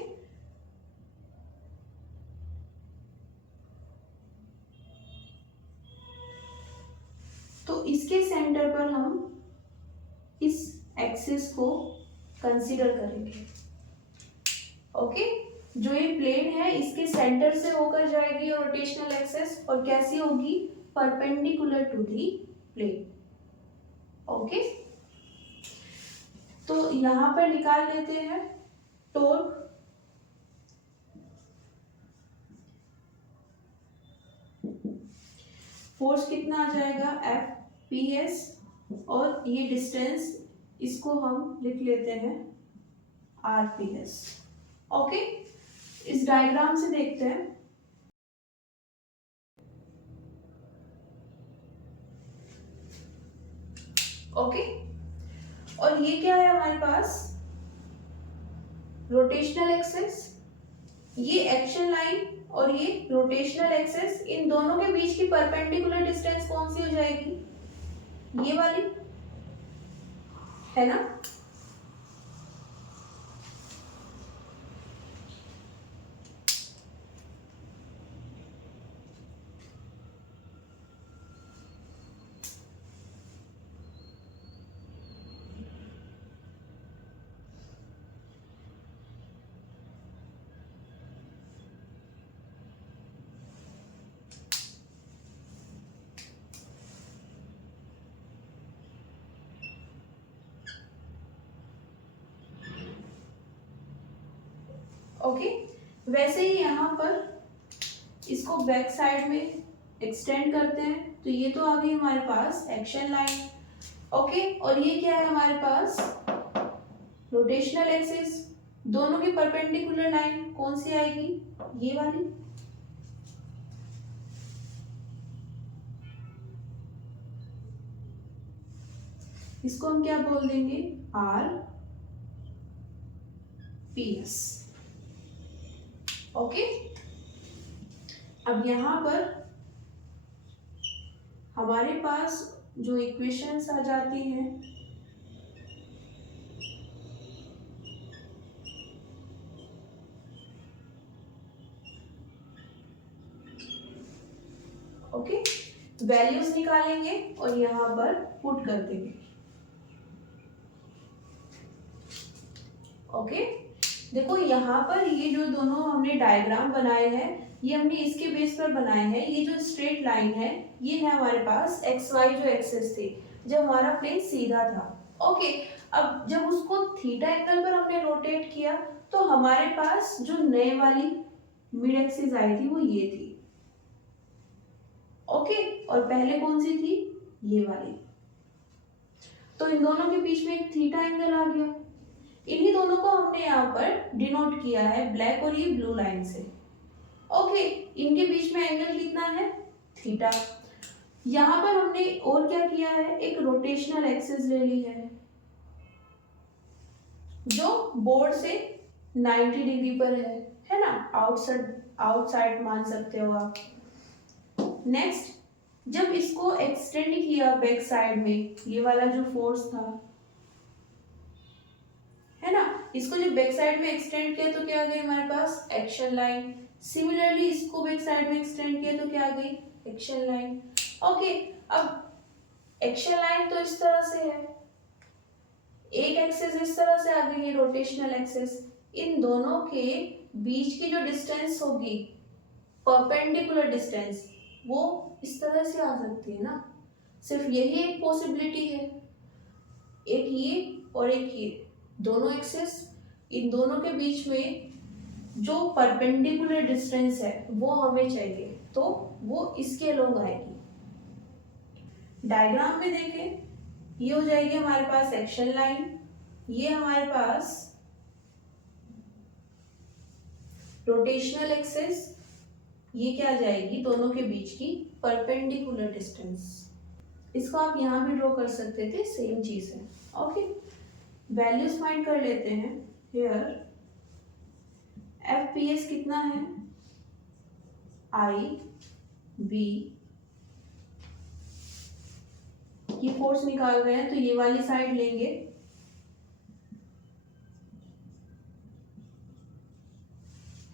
तो इसके सेंटर पर हम इस एक्सिस को कंसीडर करेंगे। ओके, जो ये प्लेन है इसके सेंटर से होकर जाएगी रोटेशनल एक्सिस, और कैसी होगी, perpendicular to the plane. Okay, तो यहां पर निकाल लेते हैं टॉर्क। फोर्स कितना आ जाएगा, एफ पी एस, और ये डिस्टेंस इसको हम लिख लेते हैं आर पी एस। ओके, इस डायग्राम से देखते हैं। ओके, और ये क्या है हमारे पास, रोटेशनल एक्सिस, ये एक्शन लाइन और ये रोटेशनल एक्सिस, इन दोनों के बीच की परपेंडिकुलर डिस्टेंस कौन सी हो जाएगी? ये वाली, है ना? ओके, वैसे ही यहाँ पर इसको बैक साइड में एक्सटेंड करते हैं, तो ये तो आ गई हमारे पास एक्शन लाइन। ओके, और ये क्या है हमारे पास? Rotational axis. दोनों की परपेंडिकुलर लाइन कौन सी आएगी? ये वाली। इसको हम क्या बोल देंगे? R P S. ओके, अब यहां पर हमारे पास जो इक्वेशंस आ जाती हैं, ओके, वैल्यूज निकालेंगे और यहां पर पुट कर देंगे। ओके, देखो यहाँ पर ये जो दोनों हमने डायग्राम बनाए हैं, ये हमने इसके बेस पर बनाए हैं। ये जो स्ट्रेट लाइन है, ये है हमारे पास एक्स वाई जो एक्सिस थी, जब हमारा प्लेन सीधा था। ओके, अब जब उसको थीटा एंगल पर हमने रोटेट किया, तो हमारे पास जो नए वाली मिड एक्सिस आई थी वो ये थी। ओके, और पहले कौन सी थी? ये वाली। तो इन दोनों के बीच में एक थीटा एंगल आ गया। इन्हीं दोनों को हमने यहाँ पर डिनोट किया है ब्लैक और ये ब्लू लाइन से। ओके, इनके बीच में एंगल कितना है? थीटा। यहाँ पर हमने और क्या किया है? एक रोटेशनल एक्सिस ले ली है जो बोर्ड से 90 डिग्री पर है ना? आउटसाइड मान सकते हो आप। नेक्स्ट, जब इसको एक्सटेंड किया बैक साइड में, ये वाला जो फोर्स था, है ना, इसको जब बैक साइड में एक्सटेंड किया तो क्या आ गई हमारे पास? Action line. सिमिलरली इसको बैक साइड में एक्सटेंड किया तो क्या आ गई? Action line. ओके, अब एक्शन लाइन तो इस तरह से है, एक एक्सिस इस तरह से आ गई है रोटेशनल एक्सिस। इन दोनों के बीच की जो डिस्टेंस होगी, परपेंडिकुलर डिस्टेंस, वो इस तरह से आ सकती है ना। सिर्फ यही एक पॉसिबिलिटी है, एक ये और एक ये, दोनों एक्सिस, इन दोनों के बीच में जो परपेंडिकुलर डिस्टेंस है वो हमें चाहिए, तो वो इसके अलोंग आएगी। डायग्राम में देखें, ये हो जाएगी हमारे पास एक्शन लाइन, ये हमारे पास रोटेशनल एक्सिस, ये क्या आ जाएगी? दोनों के बीच की परपेंडिकुलर डिस्टेंस। इसको आप यहां भी ड्रॉ कर सकते थे, सेम चीज है। ओके, वैल्यूज फाइंड कर लेते हैं। हियर एफ पी एस कितना है? आई बी, ये फोर्स निकाल रहे हैं तो ये वाली साइड लेंगे,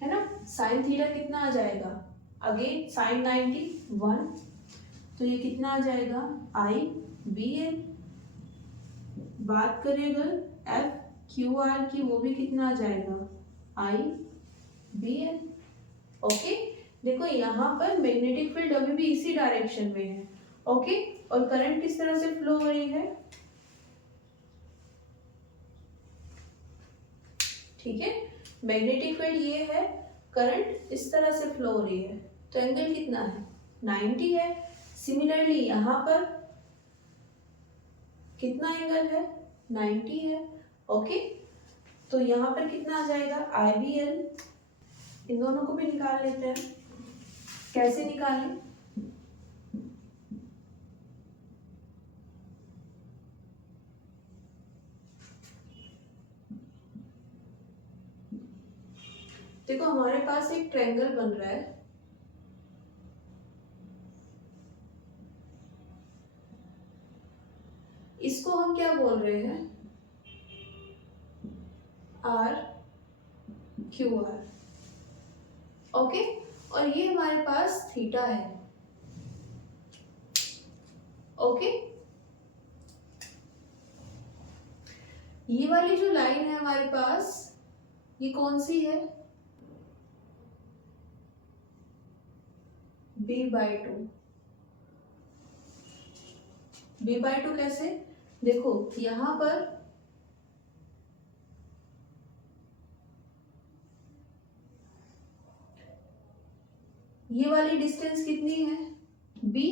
है ना? साइन थीटा कितना आ जाएगा? अगेन साइन 90 1, तो ये कितना आ जाएगा? आई बी एल। बात करें अगर एफ क्यू आर की, वो भी कितना आ जाएगा? आई बी एल। ओके, देखो यहाँ पर मैग्नेटिक फील्ड अभी भी इसी डायरेक्शन में है। ओके, और करंट किस तरह से फ्लो हो रही है? ठीक है, मैग्नेटिक फील्ड ये है, करंट इस तरह से फ्लो हो रही है, तो एंगल कितना है? 90 है। सिमिलरली यहाँ पर कितना एंगल है? 90 है। ओके, तो यहाँ पर कितना आ जाएगा? आई बी एल। इन दोनों को भी निकाल लेते हैं। कैसे निकालें? देखो हमारे पास एक ट्रायंगल बन रहा है, इसको हम क्या बोल रहे हैं, आर क्यू आर। ओके, और ये हमारे पास थीटा है। ओके, ये वाली जो लाइन है हमारे पास, ये कौन सी है, b/2। b/2 कैसे, देखो यहां पर ये वाली डिस्टेंस कितनी है, b,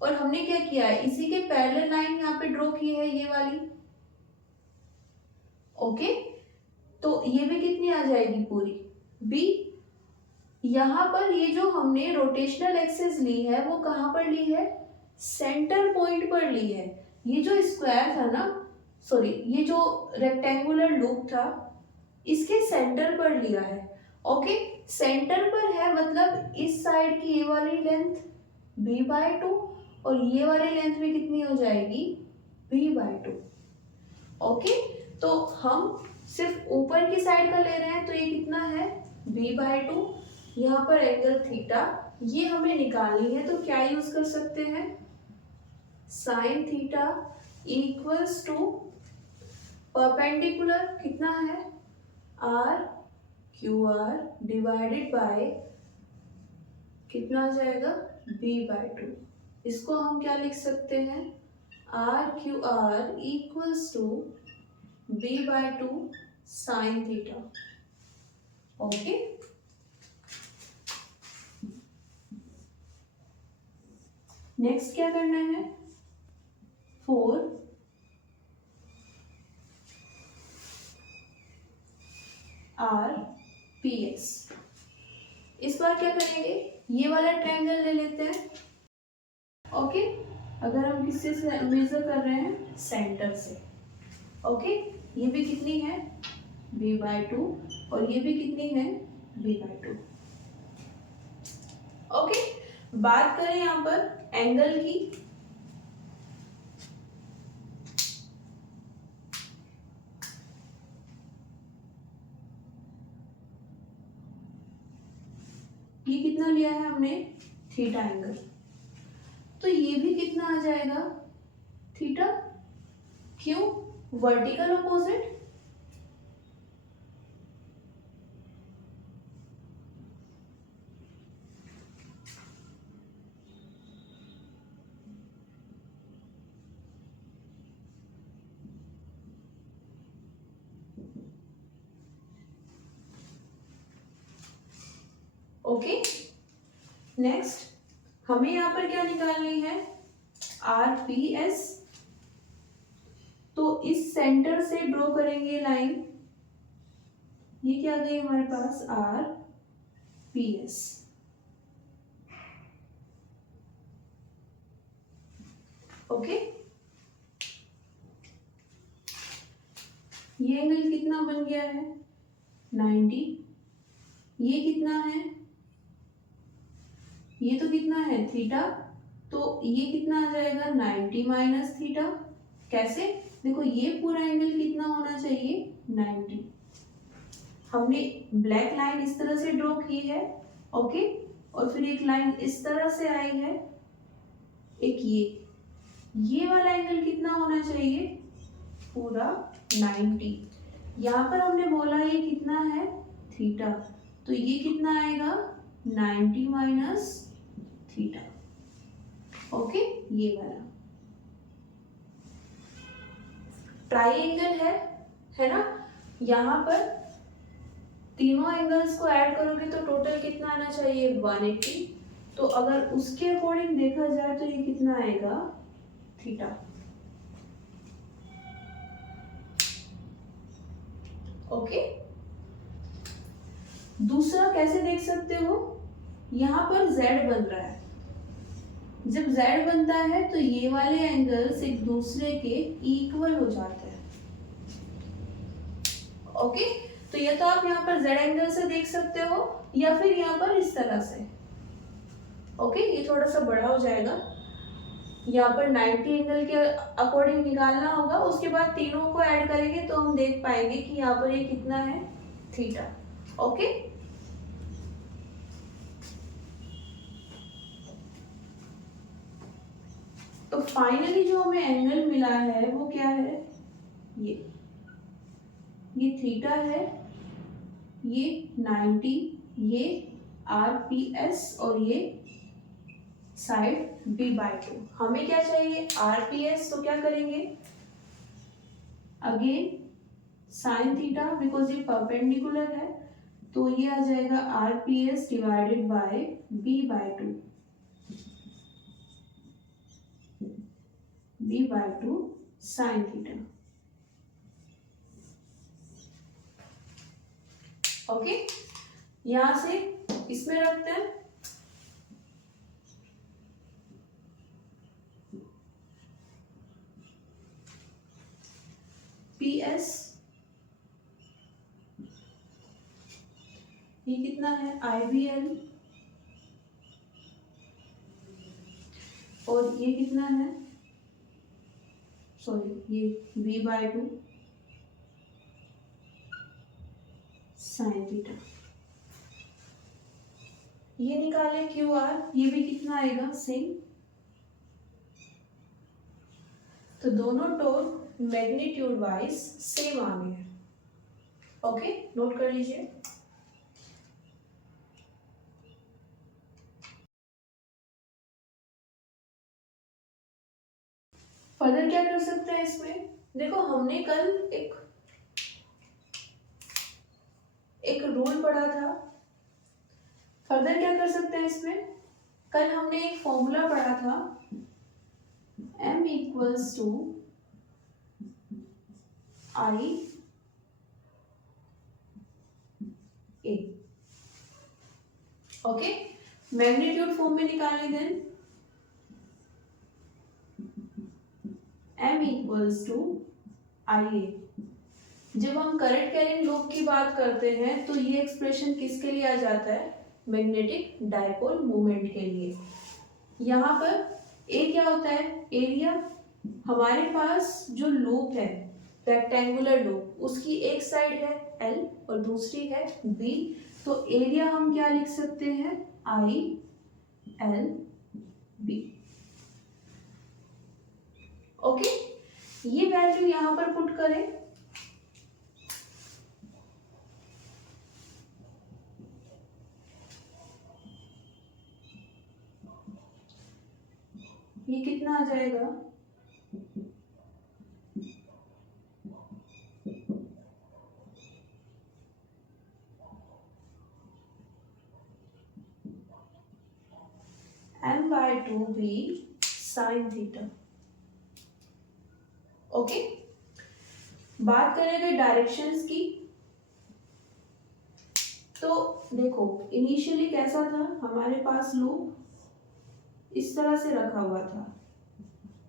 और हमने क्या किया है, इसी के पैरेलल लाइन यहाँ पे ड्रॉ की है, ये वाली। ओके, तो ये भी कितनी आ जाएगी पूरी, b। यहाँ पर ये जो हमने रोटेशनल एक्सिस ली है वो कहाँ पर ली है, सेंटर पॉइंट पर ली है। ये जो स्क्वायर था ना, सॉरी ये जो रेक्टेंगुलर लूप था, इसके सेंटर पर लिया है। ओके, सेंटर पर है मतलब इस साइड की ये वाली लेंथ b/2 और ये वाली लेंथ में कितनी हो जाएगी, b/2। ओके, तो हम सिर्फ ऊपर की साइड का ले रहे हैं, तो ये कितना है, b/2। यहाँ पर एंगल थीटा ये हमें निकालनी है, तो क्या यूज कर सकते हैं, sine theta equals to perpendicular कितना है, R Q R divided by कितना आ जाएगा, b/2। इसको हम क्या लिख सकते हैं, R Q R equals to b/2 sine theta. Okay, next क्या करना है, 4 RPS। इस बार क्या करेंगे, ये वाला ट्रायंगल ले लेते हैं। ओके, अगर हम किससे मेजर कर रहे हैं, सेंटर से। ओके, ये भी कितनी है, b/2 और ये भी कितनी है, b/2। ओके, बात करें यहाँ पर एंगल की, ये कितना लिया है हमने, थीटा एंगल, तो ये भी कितना आ जाएगा, थीटा। क्यों, वर्टिकल अपोजिट। ओके, नेक्स्ट हमें यहाँ पर क्या निकालनी है, RPS। तो इस सेंटर से ड्रॉ करेंगे लाइन, ये क्या गई हमारे पास, RPS। ओके, ये एंगल कितना बन गया है, 90। ये कितना है, ये तो कितना है, थीटा, तो ये कितना आ जाएगा, 90 माइनस थीटा। कैसे, देखो ये पूरा एंगल कितना होना चाहिए, 90। हमने ब्लैक लाइन इस तरह से ड्रॉ की है। ओके, और फिर एक लाइन इस तरह से आई है, एक ये वाला एंगल कितना होना चाहिए, पूरा 90। यहाँ पर हमने बोला ये कितना है, थीटा, तो ये कितना आएगा, 90 माइनस थीटा। ओके, ये वाला ट्राइएंगल है ना। यहाँ पर तीनों एंगल्स को ऐड करोगे तो टोटल कितना आना चाहिए, 180। तो अगर उसके अकॉर्डिंग देखा जाए तो ये कितना आएगा, थीटा। ओके, दूसरा कैसे देख सकते हो, यहाँ पर z बन रहा है। जब z बनता है तो ये वाले एंगल्स एक दूसरे के इक्वल हो जाते हैं। ओके, तो या तो आप यहाँ पर z एंगल से देख सकते हो या फिर यहाँ पर इस तरह से। ओके, ये थोड़ा सा बड़ा हो जाएगा, यहाँ पर 90 एंगल के अकॉर्डिंग निकालना होगा, उसके बाद तीनों को ऐड करेंगे तो हम देख पाएंगे कि यहाँ पर ये कितना है, थीटा। ओके, तो फाइनली जो हमें एंगल मिला है वो क्या है, ये थीटा है, ये 90, ये आरपीएस और ये साइड b/2। हमें क्या चाहिए, आरपीएस, तो क्या करेंगे, अगेन साइन थीटा, बिकॉज ये परपेंडिकुलर है, तो ये आ जाएगा RPS divided by b/2, b/2 sine theta. Okay, यहां से इसमें रखते हैं, PS ये कितना है, IBL, और ये कितना है, सॉरी ये b/2 साइन थीटा। ये निकाले QR, ये भी कितना आएगा, सेम। तो दोनों टोर मैग्नीट्यूड वाइज सेम आ गए। ओके, नोट कर लीजिए। फर्दर क्या कर सकते हैं इसमें, देखो हमने कल एक रूल पढ़ा था। फर्दर क्या कर सकते हैं इसमें, कल हमने एक फॉर्मूला पढ़ा था, m equals to I A। Okay, magnitude form में निकालें, then m equals to IA। जब हम करंट कैरिंग लूप की बात करते हैं तो ये एक्सप्रेशन किसके लिए आ जाता है, मैग्नेटिक डाइपोल मोमेंट के लिए। यहाँ पर ए क्या होता है, एरिया। हमारे पास जो लूप है, रेक्टेंगुलर लूप, उसकी एक साइड है L और दूसरी है B, तो एरिया हम क्या लिख सकते हैं, ILB। ओके, ये वैल्यू यहाँ पर पुट करें, ये कितना आ जाएगा, m/2b साइन थीटा। ओके, बात करेंगे डायरेक्शंस की, तो देखो इनिशियली कैसा था, हमारे पास लूप इस तरह से रखा हुआ था,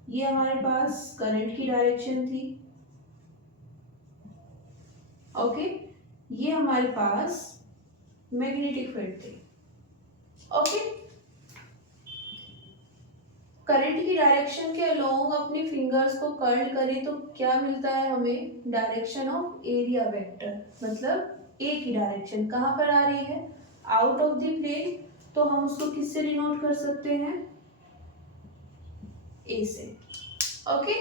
ये हमारे पास करंट की डायरेक्शन थी। ओके, ये हमारे पास मैग्नेटिक फील्ड थी। ओके, करंट की डायरेक्शन के अलोंग अपनी फिंगर्स को कर्ल करें तो क्या मिलता है हमें, डायरेक्शन ऑफ एरिया वेक्टर, मतलब ए की डायरेक्शन कहाँ पर आ रही है, आउट ऑफ द प्लेन, तो हम उसको किससे डिनोट कर सकते हैं, ए से। ओके,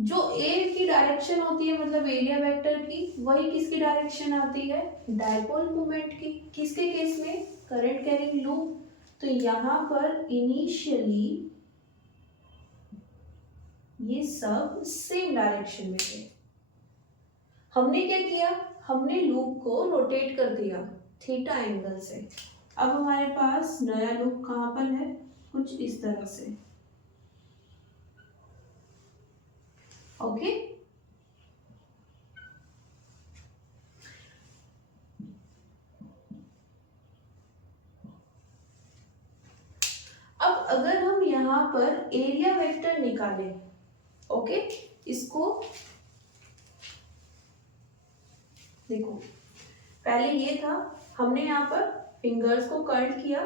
जो ए की डायरेक्शन होती है मतलब एरिया वेक्टर की, वही किसकी डायरेक्शन आती है, डाइपोल मोमेंट की। किसके केस में, करंट कैरिंग लूप। तो यहाँ पर इनिशियली ये सब सेम डायरेक्शन में थे। हमने क्या किया, हमने लूप को रोटेट कर दिया थीटा एंगल से। अब हमारे पास नया लूप कहाँ पर है, कुछ इस तरह से। ओके, अब अगर हम यहाँ पर एरिया वेक्टर निकालें, ओके, इसको देखो पहले ये था, हमने यहाँ पर फिंगर्स को कर्ल किया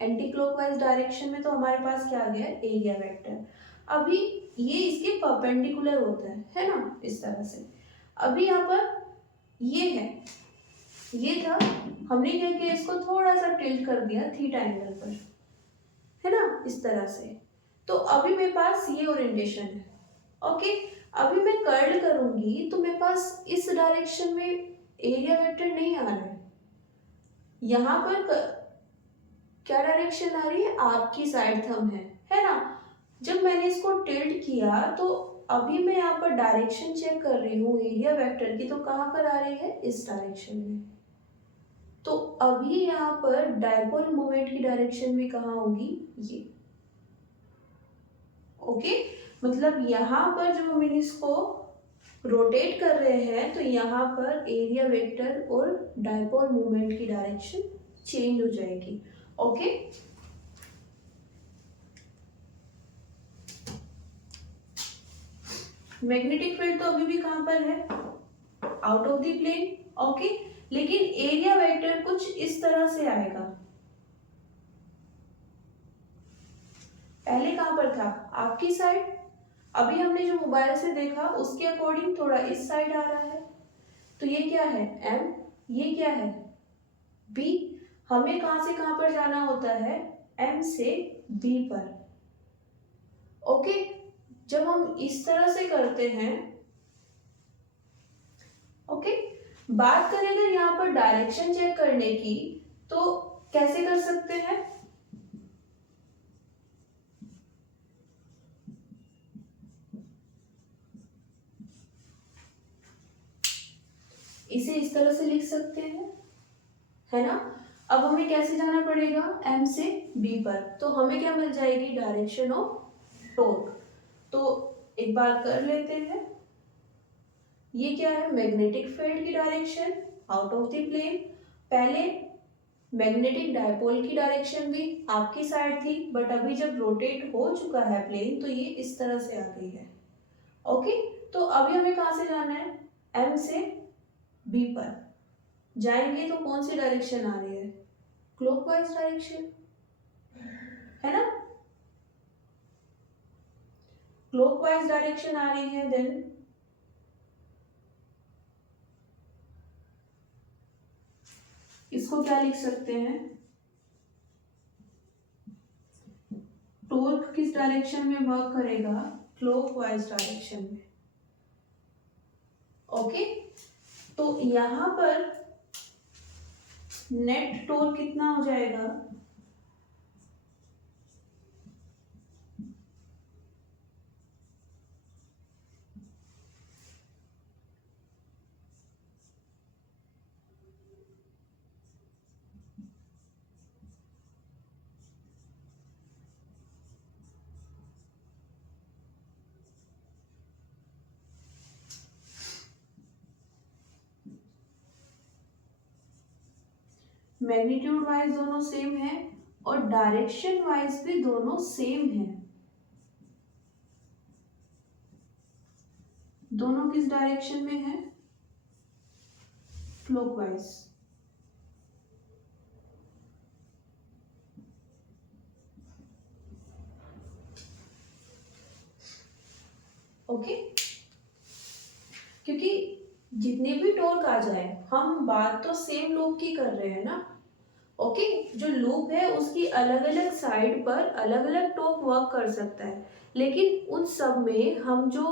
एंटी क्लॉकवाइज डायरेक्शन में, तो हमारे पास क्या आ गया, एरिया वेक्टर। अभी ये इसके परपेंडिकुलर होता है ना, इस तरह से। अभी यहाँ पर ये है, ये था, हमने क्या किया, इसको थोड़ा सा टिल्ट कर दिया थीटा एंगल पर, है ना, इस तरह से। तो अभी मेरे पास ये ओरिएंटेशन है। ओके, अभी मैं कर्ल करूंगी तो मेरे पास इस डायरेक्शन में एरिया वेक्टर नहीं आ रहा है। यहाँ पर क्या डायरेक्शन आ रही है, आपकी साइड थंब है ना। जब मैंने इसको टिल्ट किया तो अभी मैं यहाँ पर डायरेक्शन चेक कर रही हूँ एरिया वेक्टर की, तो कहाँ पर आ रही है, इस डायरेक्शन में। तो अभी यहाँ पर डायपोल मोमेंट की डायरेक्शन भी कहाँ होगी, ये। ओके, मतलब यहाँ पर जब हम इसको रोटेट कर रहे हैं तो यहाँ पर एरिया वेक्टर और डायपोल मोमेंट की डायरेक्शन चेंज हो जाएगी। ओके, मैग्नेटिक फील्ड तो अभी भी कहाँ पर है, out of the plane. Okay, लेकिन एरिया वेक्टर कुछ इस तरह से आएगा। पहले कहाँ पर था, आपकी साइड। अभी हमने जो मोबाइल से देखा उसके अकॉर्डिंग थोड़ा इस साइड आ रहा है। तो ये क्या है, एम, ये क्या है, बी। हमें कहां से कहां पर जाना होता है, एम से बी पर। ओके, जब हम इस तरह से करते हैं, ओके, बात करें अगर यहाँ पर डायरेक्शन चेक करने की, तो कैसे कर सकते हैं, इसे इस तरह से लिख सकते हैं, है ना। अब हमें कैसे जाना पड़ेगा, एम से बी पर, तो हमें क्या मिल जाएगी, डायरेक्शन ऑफ टॉर्क। तो एक बार कर लेते हैं, ये क्या है, मैग्नेटिक फील्ड की direction out of the plane. पहले मैग्नेटिक डायपोल की डायरेक्शन भी आपकी साइड थी, बट अभी जब रोटेट हो चुका है प्लेन तो ये इस तरह से आ गई है। ओके, तो अभी हमें कहां से जाना है, एम से बी पर जाएंगे तो कौन सी डायरेक्शन आ रही है, क्लॉकवाइज डायरेक्शन, है ना। क्लॉकवाइज डायरेक्शन आ रही है, देन इसको क्या लिख सकते हैं, टॉर्क किस डायरेक्शन में वर्क करेगा, क्लॉकवाइज डायरेक्शन में। ओके, तो यहां पर नेट टॉर्क कितना हो जाएगा, मैग्नीट्यूड वाइज दोनों सेम है और डायरेक्शन वाइज भी दोनों सेम है। दोनों किस डायरेक्शन में है, क्लॉकवाइज। ओके, क्योंकि जितने भी टॉर्क आ जाए, हम बात तो सेम लूप की कर रहे हैं ना। ओके, जो लूप है उसकी अलग अलग साइड पर अलग अलग टॉर्क वर्क कर सकता है, लेकिन उन सब में हम जो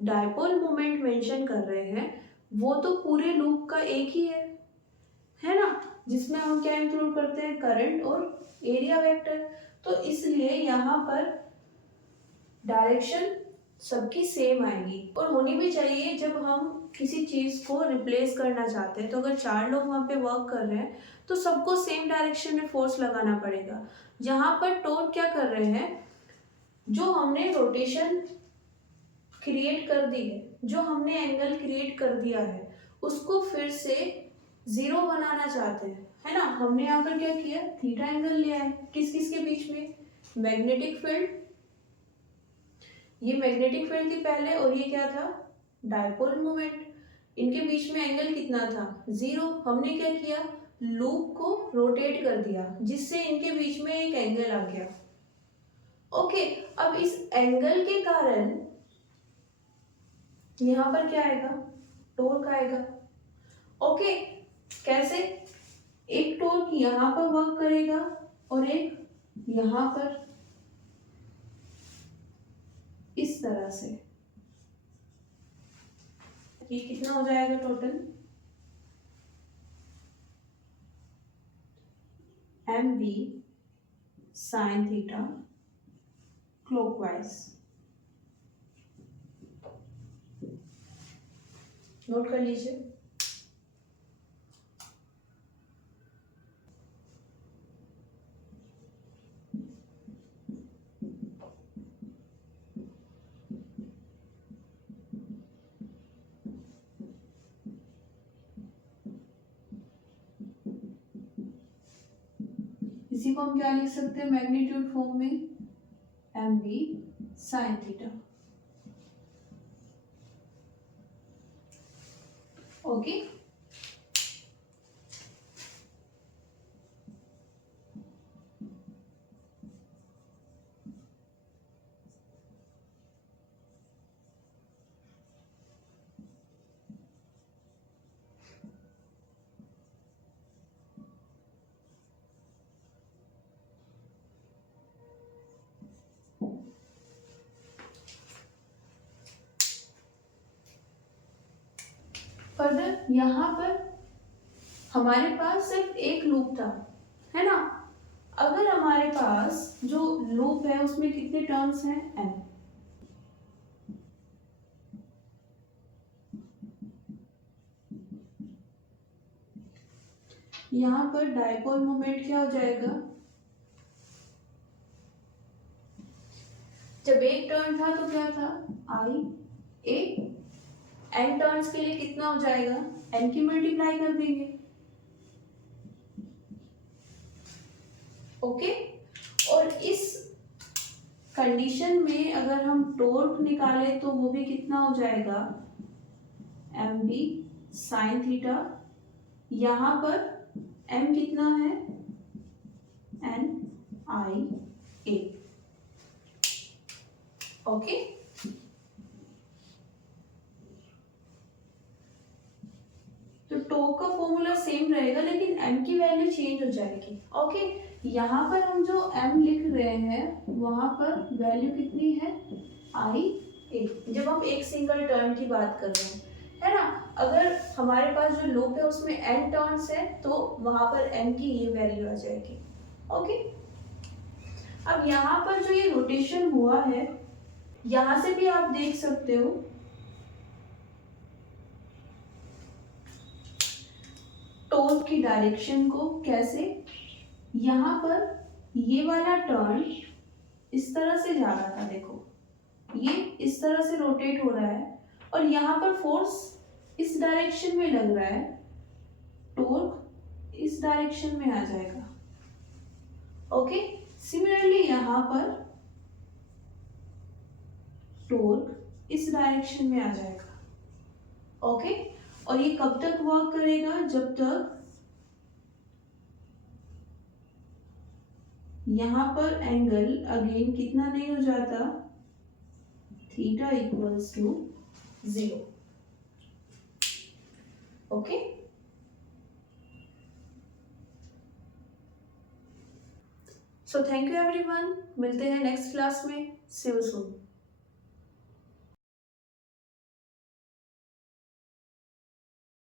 डायपोल मोमेंट मेंशन कर रहे हैं वो तो पूरे लूप का एक ही है ना, जिसमें हम क्या इंक्लूड करते हैं, करंट और एरिया वेक्टर। तो इसलिए यहाँ पर डायरेक्शन सबकी सेम आएगी, और होनी भी चाहिए। जब हम किसी चीज को रिप्लेस करना चाहते हैं, तो अगर 4 लोग वहां पे वर्क कर रहे हैं तो सबको सेम डायरेक्शन में फोर्स लगाना पड़ेगा। जहां पर टॉर्क क्या कर रहे हैं, जो हमने रोटेशन क्रिएट कर दी है, जो हमने एंगल क्रिएट कर दिया है, उसको फिर से जीरो बनाना चाहते हैं, है ना। हमने यहाँ पर क्या किया, थीटा एंगल लिया है, किस किस के बीच में, मैग्नेटिक फील्ड, ये मैग्नेटिक फील्ड थी पहले, और ये क्या था, डायपोल मोमेंट। इनके बीच में एंगल कितना था, 0। हमने क्या किया, लूप को रोटेट कर दिया जिससे इनके बीच में एक एंगल आ गया। ओके, अब इस एंगल के कारण यहाँ पर क्या आएगा, टॉर्क आएगा। ओके, कैसे, एक टॉर्क यहाँ पर वर्क करेगा और एक यहाँ पर, इस तरह से। ये कितना हो जाएगा total, mv sin theta clockwise. Note कर लीजिए। इसी को हम क्या लिख सकते हैं मैग्नीट्यूड फॉर्म में, mv sin theta. Okay, further यहाँ पर हमारे पास सिर्फ एक लूप था, है ना। अगर हमारे पास जो लूप है उसमें कितने टर्न्स हैं, n। यहाँ पर डायपोल मोमेंट क्या हो जाएगा, जब एक टर्न था तो क्या था, i a। n टर्न्स के लिए कितना हो जाएगा, n की मल्टीप्लाई कर देंगे। ओके, और इस कंडीशन में अगर हम टॉर्क निकाले तो वो भी कितना हो जाएगा, mb sin थीटा। यहाँ पर m कितना है, n i a। ओके, तो टॉर्क का फॉर्मूला सेम रहेगा लेकिन m की वैल्यू चेंज हो जाएगी। ओके, यहाँ पर हम जो m लिख रहे हैं वहां पर वैल्यू कितनी है, i a, जब हम एक सिंगल टर्न की बात कर रहे हैं, है ना। अगर हमारे पास जो लूप है उसमें n टर्न्स है तो वहां पर m की ये वैल्यू आ जाएगी। ओके, अब यहाँ पर जो ये रोटेशन हुआ है, यहां से भी आप देख सकते हो टॉर्क की डायरेक्शन को, कैसे, यहाँ पर ये वाला टर्न इस तरह से जा रहा था, देखो ये इस तरह से रोटेट हो रहा है और यहाँ पर फोर्स इस डायरेक्शन में लग रहा है, टॉर्क इस डायरेक्शन में आ जाएगा। ओके, सिमिलरली यहाँ पर टॉर्क इस डायरेक्शन में आ जाएगा। ओके, और ये कब तक वर्क करेगा, जब तक यहाँ पर एंगल अगेन कितना नहीं हो जाता, theta equals to 0। Okay, so thank you everyone, मिलते हैं नेक्स्ट क्लास में, सी यू सून।